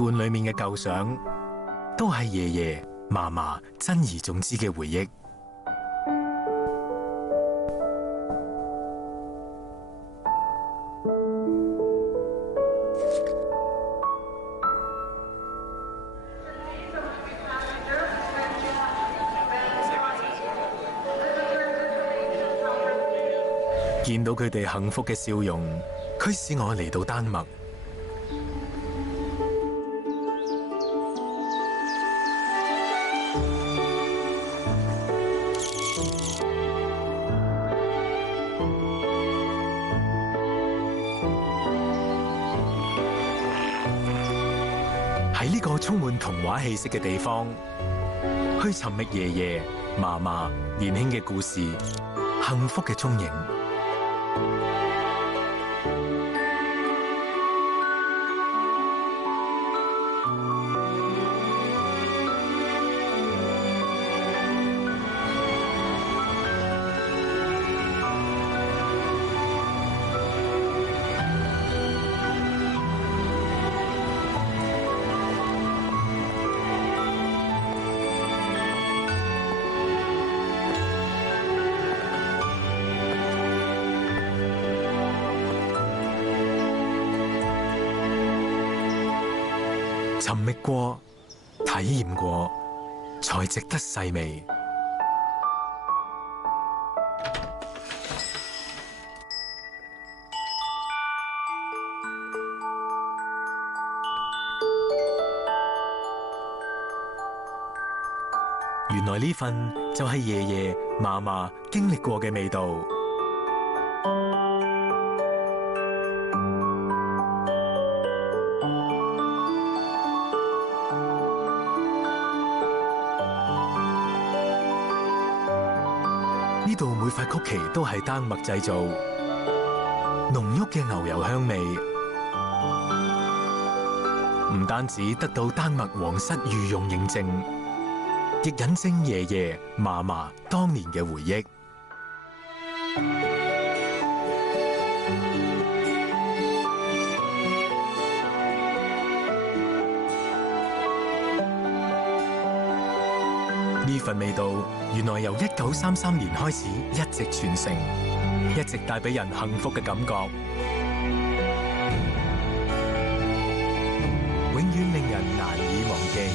罐裏面嘅舊相，都係爺爺嫲嫲珍而重之嘅回憶。見到佢哋幸福嘅笑容，驅使我嚟到丹麥。喺呢個充滿童話氣息嘅地方，去尋覓爺爺嫲嫲年輕嘅故事，幸福嘅蹤影。尋覓過，體驗過，才值得細味。原來呢份就係爺爺嫲嫲經歷過嘅味道。呢度每塊曲奇都係丹麥製造，濃郁嘅牛油香味，唔單止得到丹麥皇室御用認證，亦引證爺爺嫲嫲當年嘅回憶。呢份味道原來由1933年開始一直傳承，一直帶俾人幸福嘅感覺，永遠令人難以忘記。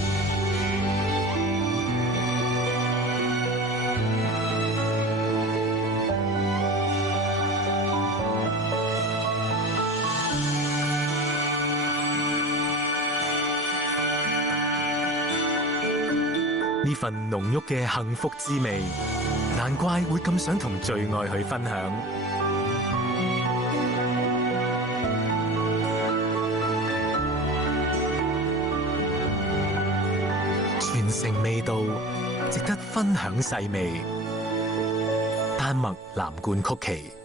呢份濃郁嘅幸福滋味，難怪會咁想同最愛去分享。傳承味道，值得分享細味。丹麥藍罐曲奇。